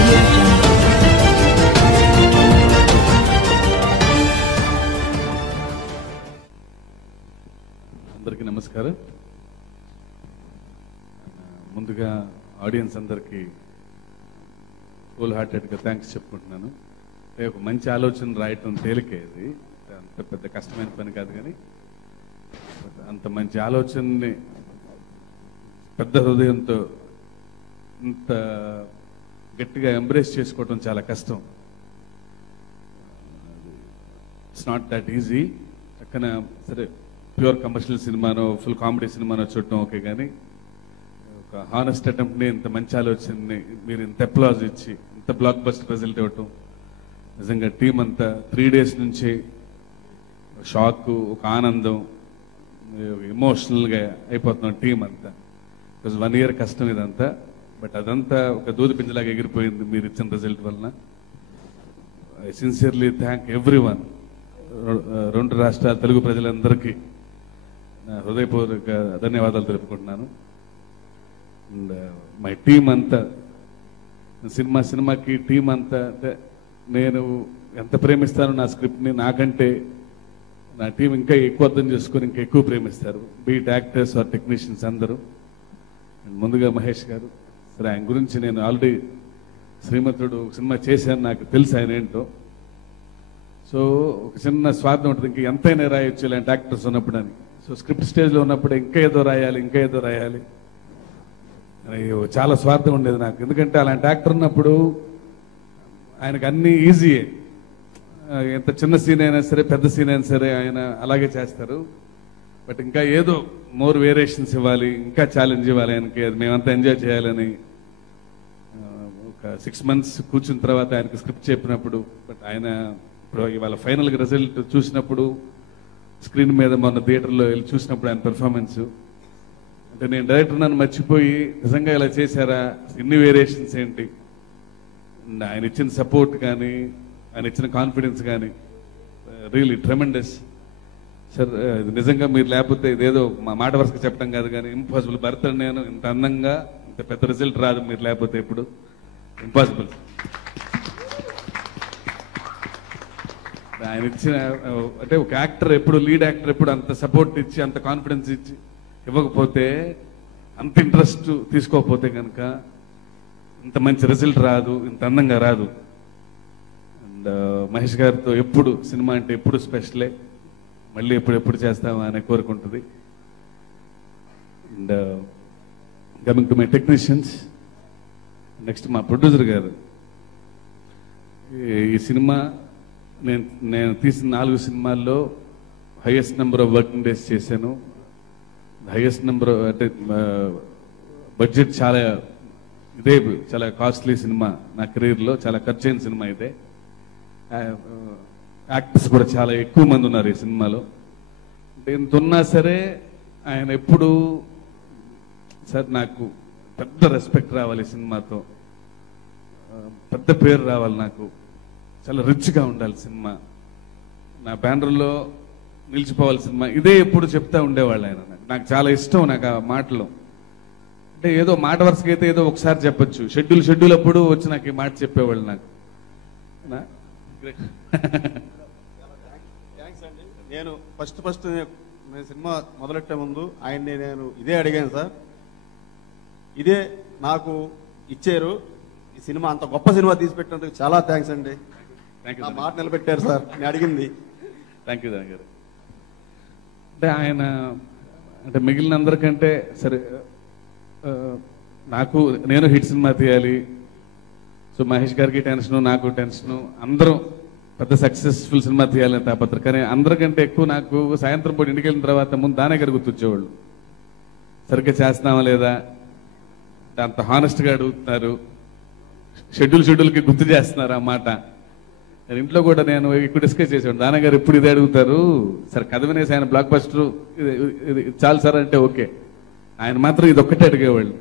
Audio Jungle. అందరికీ నమస్కారం. ముందుగా ఆడియన్స్ అందరికీ ఫుల్ హార్టెడ్గా థ్యాంక్స్ చెప్పుకుంటున్నాను. ఒక మంచి ఆలోచన రాయటం తేలికే, ఇది అంత పెద్ద కష్టమైన పని కాదు, కానీ అంత మంచి ఆలోచనని పెద్ద హృదయంతో ఇంత గట్టిగా ఎంబ్రేస్ చేసుకోవటం చాలా కష్టం. It's not that easy. పక్కన సరే ప్యూర్ కమర్షియల్ సినిమానో ఫుల్ కామెడీ సినిమానో చూడటం ఓకే, కానీ ఒక హానెస్ట్ అటెంప్ట్ని, ఇంత మంచి ఆలోచనని మీరు ఇంత అప్లాజ్ ఇచ్చి ఇంత బ్లాక్ బస్టర్ రిజల్ట్ ఇవ్వటం, నిజంగా టీం అంతా 3 days నుంచి షాక్, ఒక ఆనందం, ఎమోషనల్గా అయిపోతున్నాం టీం అంతా. బికాజ్ 1 year కష్టం ఇదంతా, బట్ అదంతా ఒక దూది పింజలాగా ఎగిరిపోయింది మీరు ఇచ్చిన రిజల్ట్ వలన. I sincerely thank everyone. 2 రాష్ట్రాల తెలుగు ప్రజలందరికీ హృదయపూర్వక ధన్యవాదాలు తెలుపుకుంటున్నాను. అండ్ మై టీం అంతా, సినిమాకి టీం అంతా, అంటే నేను ఎంత ప్రేమిస్తానో నా స్క్రిప్ట్ని, నాకంటే నా టీం ఇంకా ఎక్కువ అర్థం చేసుకొని ఇంకా ఎక్కువ ప్రేమిస్తారు, బీట్ యాక్టర్స్ ఆర్ టెక్నీషియన్స్ అందరూ. అండ్ ముందుగా మహేష్ గారు, సరే ఆయన గురించి నేను ఆల్రెడీ శ్రీమంతుడు సినిమా చేశాను, నాకు తెలుసు ఆయన ఏంటో. సో ఒక చిన్న స్వార్థం ఉంటుంది, ఇంకా ఎంతైనా రాయొచ్చు ఇలాంటి యాక్టర్స్ ఉన్నప్పుడు అని. సో స్క్రిప్ట్ స్టేజ్లో ఉన్నప్పుడు ఇంకా ఏదో రాయాలి చాలా స్వార్థం ఉండేది నాకు. ఎందుకంటే అలాంటి యాక్టర్ ఉన్నప్పుడు ఆయనకు అన్నీ ఈజీయే. ఎంత చిన్న సీన్ అయినా సరే, పెద్ద సీన్ అయినా సరే ఆయన అలాగే చేస్తారు. బట్ ఇంకా ఏదో మోర్ వేరియేషన్స్ ఇవ్వాలి, ఇంకా ఛాలెంజ్ ఇవ్వాలి ఆయనకి, మేమంతా ఎంజాయ్ చేయాలని ఒక 6 months కూర్చున్న తర్వాత ఆయనకి స్క్రిప్ట్ చెప్పినప్పుడు, బట్ ఆయన ఇప్పుడు ఇవాళ ఫైనల్గా రిజల్ట్ చూసినప్పుడు, స్క్రీన్ మీద మొన్న థియేటర్లో వెళ్ళి చూసినప్పుడు ఆయన పెర్ఫార్మెన్స్, అంటే నేను డైరెక్టర్ నన్ను మర్చిపోయి నిజంగా ఇలా చేశారా, ఇన్ని వేరియేషన్స్ ఏంటి, ఆయన ఇచ్చిన సపోర్ట్ కానీ ఆయన ఇచ్చిన కాన్ఫిడెన్స్ కానీ రియలీ ట్రెమెండస్. సార్ నిజంగా మీరు లేకపోతే ఇదేదో మా మాట వరుసగా చెప్పడం కాదు, కానీ ఇంపాసిబుల్. భర్త నేను ఇంత అందంగా ఇంత పెద్ద రిజల్ట్ రాదు మీరు లేకపోతే, ఇప్పుడు ఇంపాసిబుల్. ఆయన ఇచ్చిన, అంటే ఒక యాక్టర్ ఎప్పుడు, లీడ్ యాక్టర్ ఎప్పుడు అంత సపోర్ట్ ఇచ్చి అంత కాన్ఫిడెన్స్ ఇచ్చి ఇవ్వకపోతే, అంత ఇంట్రెస్ట్ తీసుకోకపోతే కనుక ఇంత మంచి రిజల్ట్ రాదు, ఇంత అందంగా రాదు. అండ్ మహేష్ గారితో ఎప్పుడు సినిమా అంటే ఎప్పుడు స్పెషలే, మళ్ళీ ఎప్పుడు చేస్తామా అనే కోరుకుంటుంది. And coming to my technicians, next మా ప్రొడ్యూసర్ గారు. ఈ సినిమా నేను తీసిన 4 సినిమాల్లో highest number of working days చేశాను. హైయెస్ట్ నెంబర్, అంటే బడ్జెట్ చాలా చాలా కాస్ట్లీ సినిమా నా కెరీర్లో, చాలా ఖర్చైన సినిమా ఇదే. యాక్టర్స్ కూడా చాలా ఎక్కువ మంది ఉన్నారు ఈ సినిమాలో. అంటే ఇంత ఉన్నా సరే ఆయన ఎప్పుడు, సార్ నాకు పెద్ద రెస్పెక్ట్ రావాలి ఈ సినిమాతో, పెద్ద పేరు రావాలి, నాకు చాలా రిచ్గా ఉండాలి సినిమా, నా బ్యానర్లో నిలిచిపోవాలి సినిమా, ఇదే ఎప్పుడు చెప్తా ఉండేవాళ్ళు ఆయన. నాకు చాలా ఇష్టం నాకు ఆ మాటలు. అంటే ఏదో మాట వరుసగా అయితే ఏదో ఒకసారి చెప్పచ్చు, షెడ్యూల్ అప్పుడు వచ్చి నాకు ఈ మాట చెప్పేవాళ్ళు నాకు. నేను ఫస్ట్ నేను సినిమా మొదలెట్టే ముందు ఆయన్ని నేను ఇదే అడిగాను, సార్ ఇదే నాకు ఇచ్చారు, ఈ సినిమా అంత గొప్ప సినిమా తీసి పెట్టినందుకు చాలా థ్యాంక్స్ అండి, నా మాట నిలబెట్టారు సార్ నేను అడిగింది. థ్యాంక్ యూ గారు. అంటే ఆయన, అంటే మిగిలిన అందరికంటే సరే, నేను హిట్ సినిమా తీయాలి, సో మహేష్ గారికి టెన్షను, నాకు టెన్షను, అందరం పెద్ద సక్సెస్ఫుల్ సినిమా తీయాలని తాపత్ర. కానీ అందరికంటే ఎక్కువ నాకు సాయంత్రం పూట ఇంటికి వెళ్ళిన తర్వాత ముందు దానే గారు గుర్తొచ్చేవాళ్ళు. సరిగ్గా చేస్తున్నామా లేదా, అంత హానెస్ట్గా అడుగుతున్నారు, షెడ్యూల్కి గుర్తు చేస్తున్నారు ఆ మాట. ఇంట్లో కూడా నేను ఎక్కువ డిస్కస్ చేసేవాడు, నాన్నగారు ఎప్పుడు ఇదే అడుగుతారు, సరే కథ వినేసి ఆయన బ్లాక్ బస్టర్ ఇది చాలు సార్ అంటే ఓకే, ఆయన మాత్రం ఇది ఒక్కటే అడిగేవాళ్ళు.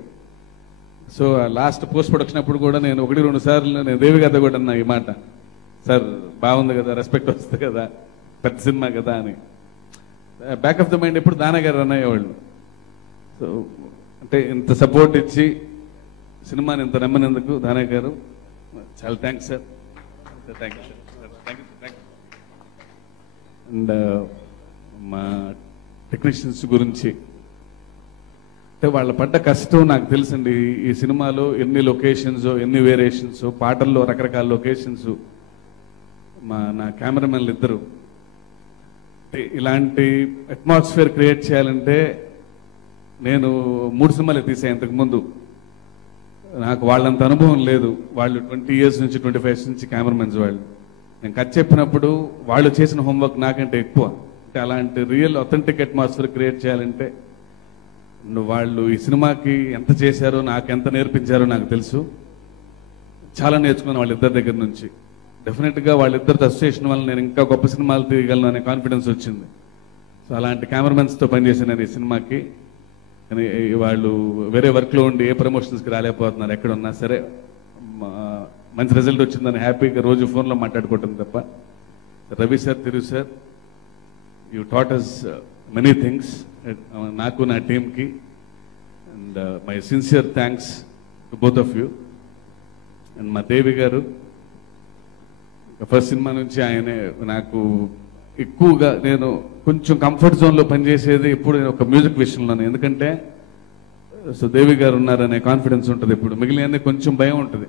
సో లాస్ట్ పోస్ట్ ప్రొడక్షన్ అప్పుడు కూడా నేను 1-2 సార్లు నేను దేవి గారితో కూడా అన్నా ఈ మాట, సార్ బాగుంది కదా, రెస్పెక్ట్ వస్తుంది కదా, పెద్ద సినిమా కదా అని. బ్యాక్ ఆఫ్ ద మైండ్ ఎప్పుడు దానగారు అన్నయ్యేవాళ్ళు. సో అంటే ఇంత సపోర్ట్ ఇచ్చి సినిమాని ఇంత నమ్మనందుకు దానయ్య గారు చాలా thanks sir. Thank you sir. Thank you. And మా టెక్నీషియన్స్ గురించి అంటే వాళ్ళ పడ్డ కష్టం నాకు తెలుసండి. ఈ సినిమాలో ఎన్ని లొకేషన్స్, ఎన్ని వేరియేషన్స్, పాటల్లో రకరకాల లొకేషన్స్. నా కెమెరామెన్లు ఇద్దరు ఇలాంటి అట్మాస్ఫియర్ క్రియేట్ చేయాలంటే నేను 3 సినిమాలు తీసాను ఇంతకుముందు. నాకు వాళ్ళంత అనుభవం లేదు. వాళ్ళు 20 years నుంచి 25 years నుంచి కెమెరామెన్స్ వాళ్ళు. నేను కథ చెప్పినప్పుడు వాళ్ళు చేసిన హోంవర్క్ నాకంటే ఎక్కువ. అంటే అలాంటి రియల్ అథెంటిక్ అట్మాస్ఫియర్ క్రియేట్ చేయాలంటే వాళ్ళు ఈ సినిమాకి ఎంత చేశారో, నాకు ఎంత నేర్పించారో నాకు తెలుసు. చాలా నేర్చుకున్నాను వాళ్ళిద్దరి దగ్గర నుంచి. డెఫినెట్గా వాళ్ళిద్దరితో అసోసియేషన్ వల్ల నేను ఇంకా గొప్ప సినిమాలు తీయగలను అనే కాన్ఫిడెన్స్ వచ్చింది. సో అలాంటి కెమెరామెన్స్తో పనిచేసాను నేను ఈ సినిమాకి. కానీ వాళ్ళు వేరే వర్క్లో ఉండి ఏ ప్రమోషన్స్కి రాలేకపోతున్నారు. ఎక్కడ ఉన్నా సరే మంచి రిజల్ట్ వచ్చిందని హ్యాపీగా రోజు ఫోన్లో మాట్లాడుకోవటం తప్ప. Ravi sir, Thiru sir, you taught us many things, నాకు నా టీమ్కి. And my sincere thanks to both of you. And మా దేవి గారు ఫస్ట్ సినిమా నుంచి ఆయనే నాకు ఎక్కువగా, నేను కొంచెం కంఫర్ట్ జోన్లో పనిచేసేది ఎప్పుడు ఒక మ్యూజిక్ విషయంలోనే. ఎందుకంటే సో దేవి గారు ఉన్నారనే కాన్ఫిడెన్స్ ఉంటుంది ఎప్పుడు. మిగిలిన కొంచెం భయం ఉంటుంది,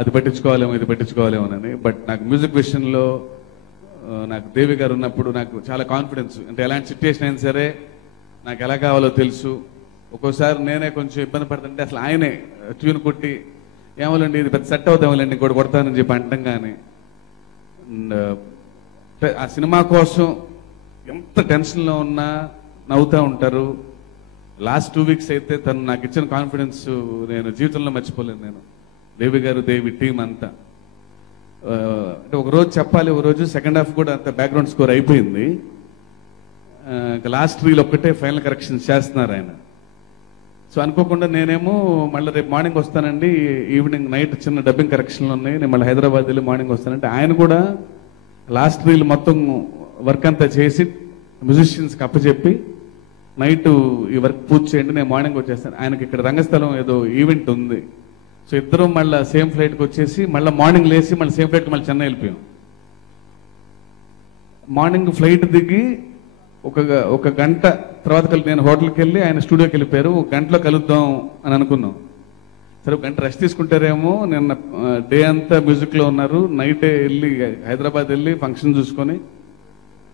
అది పట్టించుకోవాలేమో ఇది పట్టించుకోవాలేమోనని. బట్ నాకు మ్యూజిక్ విషయంలో నాకు దేవి గారు ఉన్నప్పుడు నాకు చాలా కాన్ఫిడెన్స్. అంటే ఎలాంటి సిచ్యుయేషన్ అయినా సరే నాకు ఎలా కావాలో తెలుసు. ఒక్కోసారి నేనే కొంచెం ఇబ్బంది పడుతుంటే అసలు ఆయనే ట్యూన్ కొట్టి ఏమోలండి ఇది పెద్ద సెట్ అవుతామోలేండి ఇంకోటి కొడతానని చెప్పి అంటాం. కానీ ఆ సినిమా కోసం ఎంత టెన్షన్లో ఉన్నా నవ్వుతూ ఉంటారు. లాస్ట్ 2 weeks అయితే తను నాకు ఇచ్చిన కాన్ఫిడెన్స్ నేను జీవితంలో మర్చిపోలేను. నేను దేవి గారు, దేవి టీం అంతా అంటే ఒకరోజు చెప్పాలి, ఒకరోజు సెకండ్ హాఫ్ కూడా అంత బ్యాక్గ్రౌండ్ స్కోర్ అయిపోయింది. లాస్ట్ రీల్ ఒక్కటే ఫైనల్ కరెక్షన్స్ చేస్తున్నారు ఆయన. సో అనుకోకుండా నేనేమో మళ్ళీ రేపు మార్నింగ్ వస్తానండి, ఈవినింగ్ నైట్ చిన్న డబ్బింగ్ కరెక్షన్లు ఉన్నాయి, నేను మళ్ళీ హైదరాబాద్ వెళ్ళి మార్నింగ్ వస్తానంటే ఆయన కూడా లాస్ట్ రీల్ మొత్తం వర్క్ అంతా చేసి మ్యూజిషియన్స్కి అప్పచెప్పి నైట్ ఈ వర్క్ పూర్తి చేయండి, నేను మార్నింగ్ వచ్చేస్తాను. ఆయనకి ఇక్కడ రంగస్థలం ఏదో ఈవెంట్ ఉంది. సో ఇద్దరం మళ్ళీ సేమ్ ఫ్లైట్కి వచ్చేసి మళ్ళీ మార్నింగ్ లేచి మళ్ళీ సేమ్ ఫ్లైట్కి మళ్ళీ చెన్నై వెళ్ళిపోయాం. మార్నింగ్ ఫ్లైట్ దిగి ఒక గంట తర్వాత నేను హోటల్కి వెళ్ళి ఆయన స్టూడియోకి వెళ్ళిపోయారు. 1 గంటలో కలుద్దాం అని అనుకున్నాం. సరే 1 గంట రెస్ట్ తీసుకుంటారేమో, నిన్న డే అంతా మ్యూజిక్లో ఉన్నారు. నైటే వెళ్ళి హైదరాబాద్ వెళ్ళి ఫంక్షన్ చూసుకొని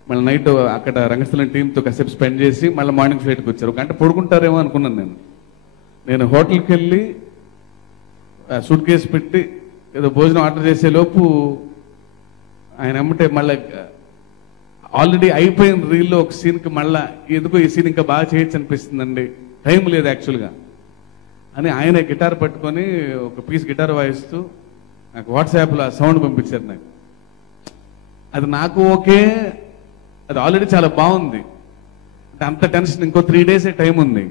మళ్ళీ నైట్ అక్కడ రంగస్థలం టీంతో కాసేపు స్పెండ్ చేసి మళ్ళీ మార్నింగ్ ఫ్లైట్కి వచ్చారు. 1 గంట పడుకుంటారేమో అనుకున్నాను. నేను హోటల్కి వెళ్ళి సూట్ కేసు పెట్టి ఏదో భోజనం ఆర్డర్ చేసే లోపు ఆయన అమ్మటే మళ్ళీ ఆల్రెడీ అయిపోయిన రీల్లో ఒక సీన్కి మళ్ళీ ఎందుకో ఈ సీన్ ఇంకా బాగా చేయొచ్చు అనిపిస్తుందండి, టైం లేదు యాక్చువల్గా అని ఆయన గిటార్ పట్టుకొని ఒక పీస్ గిటార్ వాయిస్తూ నాకు వాట్సాప్లో ఆ సౌండ్ పంపించారు. నాకు అది నాకు ఓకే, అది ఆల్రెడీ చాలా బాగుంది. అంటే అంత టెన్షన్, ఇంకో 3 days టైం ఉంది.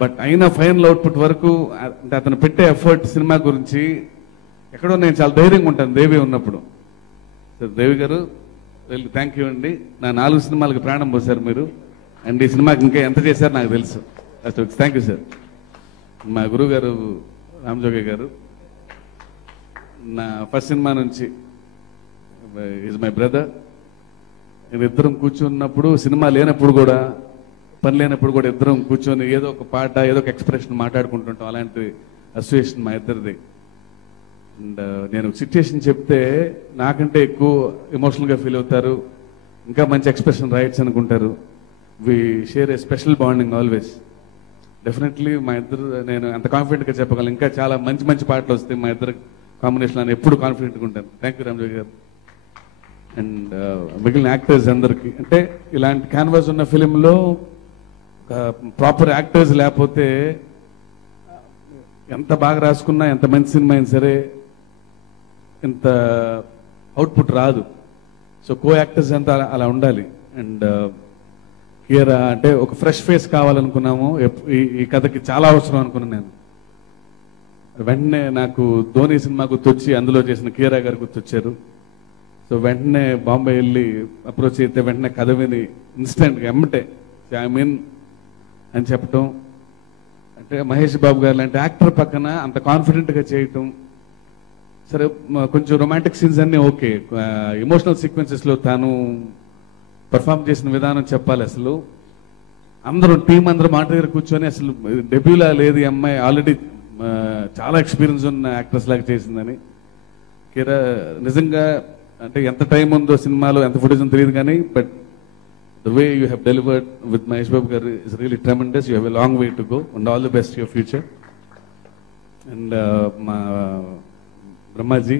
బట్ అయినా ఫైనల్ అవుట్పుట్ వరకు అంటే అతను పెట్టే ఎఫర్ట్ సినిమా గురించి ఎక్కడో నేను చాలా ధైర్యంగా ఉంటాను దేవి ఉన్నప్పుడు. సార్ దేవి గారు వెళ్ళి థ్యాంక్ యూ అండి, నా 4 సినిమాలకు ప్రాణం పోసారు మీరు, అండ్ ఈ సినిమాకి ఇంకా ఎంత చేశారు నాకు తెలుసు. Thank you sir. మా గురువు గారు రామజోగి గారు నా ఫస్ట్ సినిమా నుంచి ఈజ్ మై బ్రదర్. ఇద్దరం కూర్చున్నప్పుడు, సినిమా లేనప్పుడు కూడా, పని లేనప్పుడు కూడా ఇద్దరం కూర్చొని ఏదో ఒక పాట, ఏదో ఒక ఎక్స్ప్రెషన్ మాట్లాడుకుంటుంటాం. అలాంటి అసోసియేషన్ మా ఇద్దరిది. అండ్ నేను సిచ్యుయేషన్ చెప్తే నాకంటే ఎక్కువ ఎమోషనల్గా ఫీల్ అవుతారు, ఇంకా మంచి ఎక్స్ప్రెషన్ రాయొచ్చు అనుకుంటారు. We share a special bonding always. Definitely మా ఇద్దరు, నేను అంత కాన్ఫిడెంట్గా చెప్పగలను, ఇంకా చాలా మంచి మంచి పాటలు వస్తాయి మా ఇద్దరు కాంబినేషన్ అని ఎప్పుడు కాన్ఫిడెంట్గా ఉంటాను. థ్యాంక్ యూ రామజోగి గారు. అండ్ మిగిలిన యాక్టర్స్ అందరికీ, అంటే ఇలాంటి క్యాన్వాస్ ఉన్న ఫిలింలో ప్రాపర్ యాక్టర్స్ లేకపోతే ఎంత బాగా రాసుకున్నా, ఎంత మంచి సినిమా అయినా సరే ఇంత అవుట్పుట్ రాదు. సో కో యాక్టర్స్ అంతా అలా ఉండాలి. అండ్ కీరా అంటే ఒక ఫ్రెష్ ఫేస్ కావాలనుకున్నాము. ఈ కథకి చాలా అవసరం అనుకున్నాను నేను. వెంటనే నాకు ధోని సినిమా గుర్తొచ్చి అందులో చేసిన కీరా గారు గుర్తొచ్చారు. సో వెంటనే బాంబే వెళ్ళి అప్రోచ్ అయితే వెంటనే కథ విని ఇన్స్టెంట్గా ఎమ్మటే ఐ మీన్ అని చెప్పటం. అంటే మహేష్ బాబు గారు లాంటి యాక్టర్ పక్కన అంత కాన్ఫిడెంట్గా చేయటం సరే కొంచెం రొమాంటిక్ సీన్స్ అన్నీ ఓకే, ఎమోషనల్ సీక్వెన్సెస్లో తాను పర్ఫామ్ చేసిన విధానం చెప్పాలి. అసలు అందరూ టీం అందరూ మాట దగ్గర కూర్చొని అసలు డెబ్యూలా లేదు ఈ అమ్మాయి, ఆల్రెడీ చాలా ఎక్స్పీరియన్స్ ఉన్న యాక్ట్రెస్ లాగా చేసిందని. కిరా నిజంగా అంటే ఎంత టైం ఉందో సినిమాలో, ఎంత ఫుటేజ్ ఉందో తెలియదు కానీ, but the way you have delivered with Mahesh Babu గారు is really tremendous. You have a long way to go and all the best your future. And మా బ్రహ్మాజీ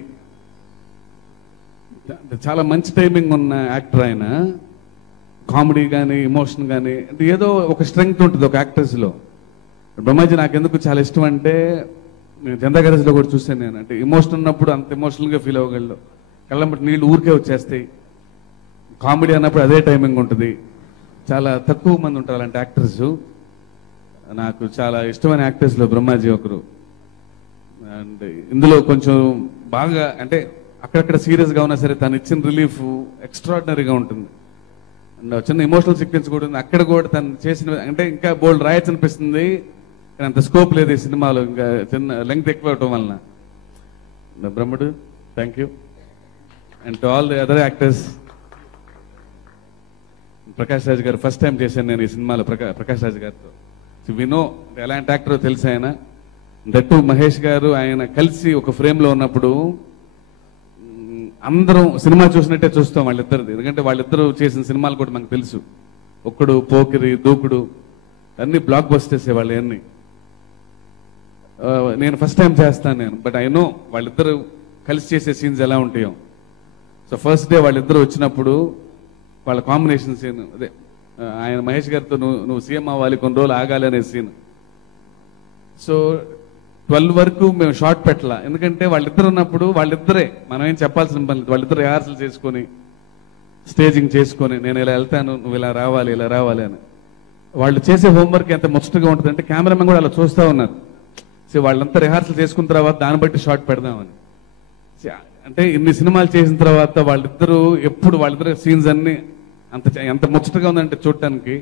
చాలా మంచి టైమింగ్ ఉన్న యాక్టర్ ఆయన. కామెడీ కానీ ఎమోషన్ కానీ అంటే ఏదో ఒక స్ట్రెంగ్త్ ఉంటుంది ఒక యాక్టర్స్లో. బ్రహ్మాజీ నాకు ఎందుకు చాలా ఇష్టం అంటే, నేను జనతా గ్యారేజ్లో కూడా చూశాను నేను. అంటే ఎమోషన్ ఉన్నప్పుడు అంత ఎమోషనల్గా ఫీల్ అవ్వగలడు, కళ్ళంబట్టి నీళ్ళు ఊరికే వచ్చేస్తాయి. కామెడీ అన్నప్పుడు అదే టైమింగ్ ఉంటుంది. చాలా తక్కువ మంది ఉంటారు అలాంటి యాక్టర్స్. నాకు చాలా ఇష్టమైన యాక్టర్స్లో బ్రహ్మాజీ ఒకరు. అండ్ ఇందులో కొంచెం బాగా అంటే అక్కడక్కడ సీరియస్గా ఉన్నా సరే తను ఇచ్చిన రిలీఫ్ ఎక్స్ట్రాడినరీగా ఉంటుంది. అండ్ చిన్న ఎమోషనల్ సీక్వెన్స్ కూడా ఉంది అక్కడ కూడా తను చేసిన, అంటే ఇంకా బోల్డ్ రాయొచ్చు అనిపిస్తుంది కానీ అంత స్కోప్ లేదు ఈ సినిమాలో, ఇంకా చిన్న లెంగ్త్ ఎక్కువ అవటం వలన. Brahmadu thank you. And to all the other actors, Prakash Raj గారు ఫస్ట్ టైం చేశాను నేను ఈ సినిమాలో ప్రకాష్ రాజ్ గారితో. వినో ఎలాంటి యాక్టరో తెలుసు ఆయన. దట్టు మహేష్ గారు ఆయన కలిసి ఒక ఫ్రేమ్లో ఉన్నప్పుడు అందరం సినిమా చూసినట్టే చూస్తాం వాళ్ళిద్దరిది. ఎందుకంటే వాళ్ళిద్దరూ చేసిన సినిమాలు కూడా మనకు తెలుసు. ఒక్కడు, పోకిరి, దూకుడు అన్ని బ్లాక్ బస్టర్స్ వాళ్ళు అన్ని. నేను ఫస్ట్ టైం చేస్తాను నేను, బట్ ఐ నో వాళ్ళిద్దరు కలిసి చేసే సీన్స్ ఎలా ఉంటాయో. సో ఫస్ట్ డే వాళ్ళిద్దరు వచ్చినప్పుడు వాళ్ళ కాంబినేషన్ సీన్ అదే, ఆయన మహేష్ గారితో నువ్వు సీఎం అవ్వాలి, కొన్ని రోజులు ఆగాలి అనే సీన్. సో 12 వరకు మేము షార్ట్ పెట్టాల, ఎందుకంటే వాళ్ళిద్దరు ఉన్నప్పుడు వాళ్ళిద్దరే, మనం ఏం చెప్పాల్సిన పని లేదు. వాళ్ళిద్దరు రిహార్సల్ చేసుకొని స్టేజింగ్ చేసుకొని నేను ఇలా వెళ్తాను, నువ్వు ఇలా రావాలి ఇలా రావాలి అని. వాళ్ళు చేసే హోంవర్క్ ఎంత ముచ్చటగా ఉంటుంది అంటే కెమెరామెన్ కూడా అలా చూస్తూ ఉన్నారు. సో వాళ్ళంతా రిహార్సల్ చేసుకున్న తర్వాత దాన్ని బట్టి షార్ట్ పెడదామని. అంటే ఇన్ని సినిమాలు చేసిన తర్వాత వాళ్ళిద్దరూ ఎప్పుడు వాళ్ళిద్దరు సీన్స్ అన్ని ఎంత ముచ్చటగా ఉందంటే చూడటానికి.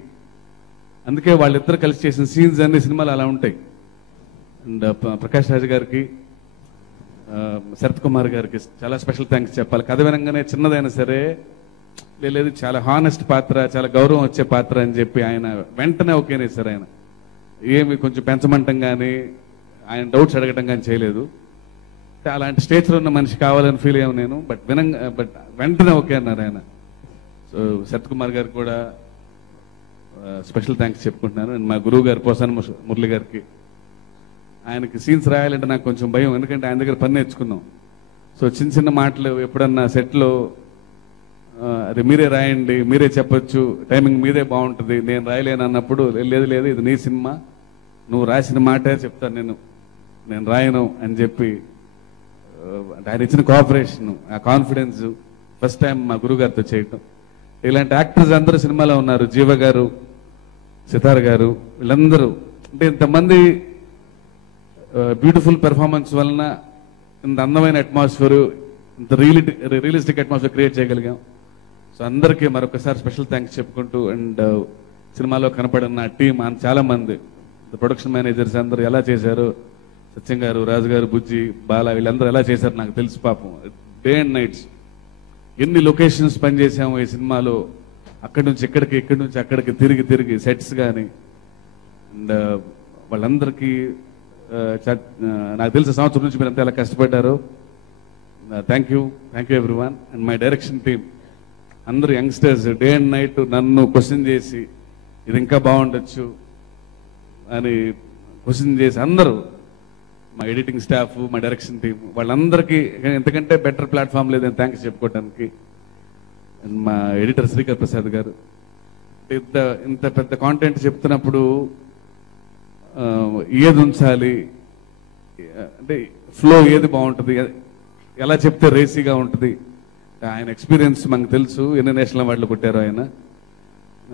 అందుకే వాళ్ళిద్దరు కలిసి చేసిన సీన్స్ అన్ని సినిమాలు అలా ఉంటాయి. అండ్ ప్రకాష్ రాజ్ గారికి, శరత్ కుమార్ గారికి చాలా స్పెషల్ థ్యాంక్స్ చెప్పాలి. కథ వినంగానే చిన్నదైనా సరే లేదు చాలా హానెస్ట్ పాత్ర, చాలా గౌరవం వచ్చే పాత్ర అని చెప్పి ఆయన వెంటనే ఓకేనే సార్. ఆయన ఏమి కొంచెం పెంచమంటం కానీ ఆయన డౌట్స్ అడగటం కానీ చేయలేదు. అలాంటి స్టేజ్లో ఉన్న మనిషి కావాలని ఫీల్ అయ్యాను నేను. బట్ వెంటనే ఓకే అన్నారు ఆయన. సో శరత్ కుమార్ గారికి కూడా స్పెషల్ థ్యాంక్స్ చెప్పుకుంటున్నాను. అండ్ మా గురువు గారు పోసాన మురళి గారికి, ఆయనకి సీన్స్ రాయాలంటే నాకు కొంచెం భయం, ఎందుకంటే ఆయన దగ్గర పని నేర్చుకున్నాం. సో చిన్న చిన్న మాటలు ఎప్పుడన్నా సెట్లో అది మీరే రాయండి, మీరే చెప్పొచ్చు, టైమింగ్ మీదే బాగుంటుంది, నేను రాయలేను అన్నప్పుడు లేదు లేదు ఇది నీ సినిమా, నువ్వు రాసిన మాటే చెప్తాను, నేను రాయను అని చెప్పి ఆయన ఇచ్చిన కోఆపరేషన్, ఆ కాన్ఫిడెన్స్ ఫస్ట్ టైం మా గురువు గారితో చేయటం. ఇలాంటి యాక్టర్స్ అందరూ సినిమాలో ఉన్నారు. జీవ గారు, సితార్ గారు, వీళ్ళందరూ అంటే ఇంతమంది బ్యూటిఫుల్ పెర్ఫార్మెన్స్ వలన ఇంత అందమైన అట్మాస్ఫియర్, ఇంత రియలిస్టిక్ అట్మాస్ఫియర్ క్రియేట్ చేయగలిగాం. సో అందరికీ మరొకసారి స్పెషల్ థ్యాంక్స్ చెప్పుకుంటూ, అండ్ సినిమాలో కనపడిన టీం చాలా మంది ప్రొడక్షన్ మేనేజర్స్ అందరూ ఎలా చేశారు, సత్యం గారు, రాజు గారు, బుజ్జి, బాల, వీళ్ళందరూ ఎలా చేశారు నాకు తెలుసు. పాపం డే అండ్ నైట్స్ ఎన్ని లొకేషన్స్ పనిచేసాము ఈ సినిమాలో, అక్కడి నుంచి ఇక్కడికి, ఇక్కడి నుంచి అక్కడికి తిరిగి సెట్స్ కానీ. అండ్ వాళ్ళందరికీ నాకు తెలిసిన సంవత్సరం నుంచి మీరు అంతా ఎలా కష్టపడ్డారు. Thank you everyone. And my direction team అందరూ యంగ్స్టర్స్ డే అండ్ నైట్ నన్ను క్వశ్చన్ చేసి ఇది ఇంకా బాగుండొచ్చు అని క్వశ్చన్ చేసి అందరూ, మా ఎడిటింగ్ స్టాఫ్, మా డైరెక్షన్ టీం, వాళ్ళందరికీ ఎంతకంటే బెటర్ ప్లాట్ఫామ్ లేదని థ్యాంక్స్ చెప్పుకోవడానికి. అండ్ మా ఎడిటర్ శ్రీకర్ ప్రసాద్ గారు, ఇంత పెద్ద కాంటెంట్ చెప్తున్నప్పుడు ఏది ఉంచాలి అంటే ఫ్లో ఏది బాగుంటుంది, ఎలా చెప్తే రేసీగా ఉంటుంది, ఆయన ఎక్స్పీరియన్స్ మనకు తెలుసు. ఎన్ని నేషనల్ అవార్డులు కొట్టారు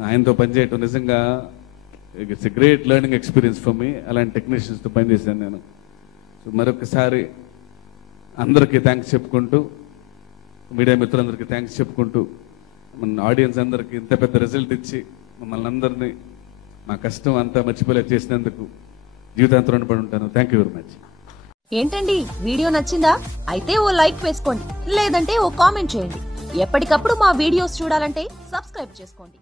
ఆయనతో పనిచేయటం నిజంగా it's a great learning experience for me. అలాంటి టెక్నీషియన్స్తో పనిచేశాను నేను. సో మరొకసారి అందరికీ థ్యాంక్స్ చెప్పుకుంటూ, మీడియా మిత్రులందరికీ థ్యాంక్స్ చెప్పుకుంటూ, మన ఆడియన్స్ అందరికీ ఇంత పెద్ద రిజల్ట్ ఇచ్చి మమ్మల్ని అందరినీ మా కష్టం అంతా మర్చిపోలే చేసినందుకు జీవితాంతం రుణపడి ఉంటాను. Thank you very much. ఏంటండి వీడియో నచ్చిందా? అయితే ఓ లైక్ వేసుకోండి, లేదంటే ఓ కామెంట్ చేయండి. ఎప్పటికప్పుడు మా వీడియోస్ చూడాలంటే సబ్స్క్రైబ్ చేసుకోండి.